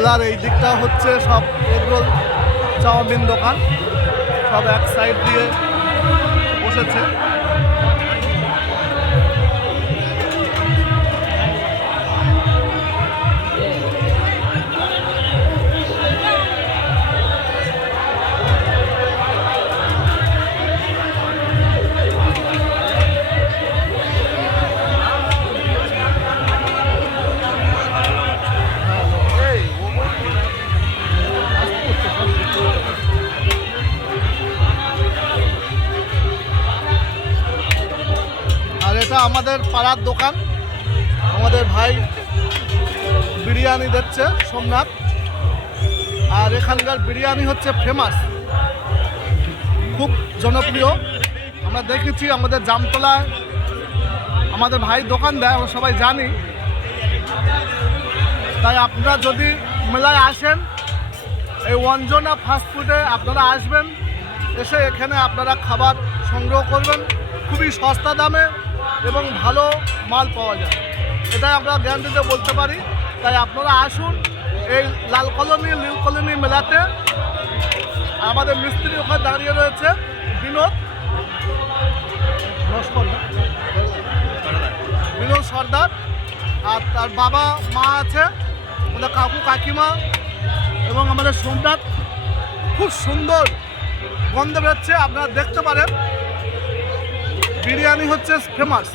মেলার এই দিকটা হচ্ছে সব এগরোল চাউমিন দোকান, সব এক সাইড দিয়ে বসেছে। এটা আমাদের পাড়ার দোকান, আমাদের ভাই বিরিয়ানি দিচ্ছে সোমনাথ, আর এখানকার বিরিয়ানি হচ্ছে ফেমাস, খুব জনপ্রিয়। আমরা দেখেছি আমাদের জামতলায় আমাদের ভাই দোকান দেয়, আমরা সবাই জানি। তাই আপনারা যদি মেলায় আসেন, এই অঞ্জনা ফাস্টফুডে আপনারা আসবেন, এসে এখানে আপনারা খাবার সংগ্রহ করবেন, খুবই সস্তা দামে এবং ভালো মাল পাওয়া যায়, এটাই আমরা গ্যারান্টিতে বলতে পারি। তাই আপনারা আসুন এই লাল কলোনি নীল কলোনি মেলাতে। আমাদের মিস্ত্রি ওখানে দাঁড়িয়ে রয়েছে বিনোদ সর্দার, আর তার বাবা মা আছে, আমাদের কাকু কাকিমা এবং আমাদের সোমনাথ। খুব সুন্দর গন্ধ বেরোচ্ছে, আপনারা দেখতে পারেন। বিরিয়ানি হচ্ছে ফেমাস।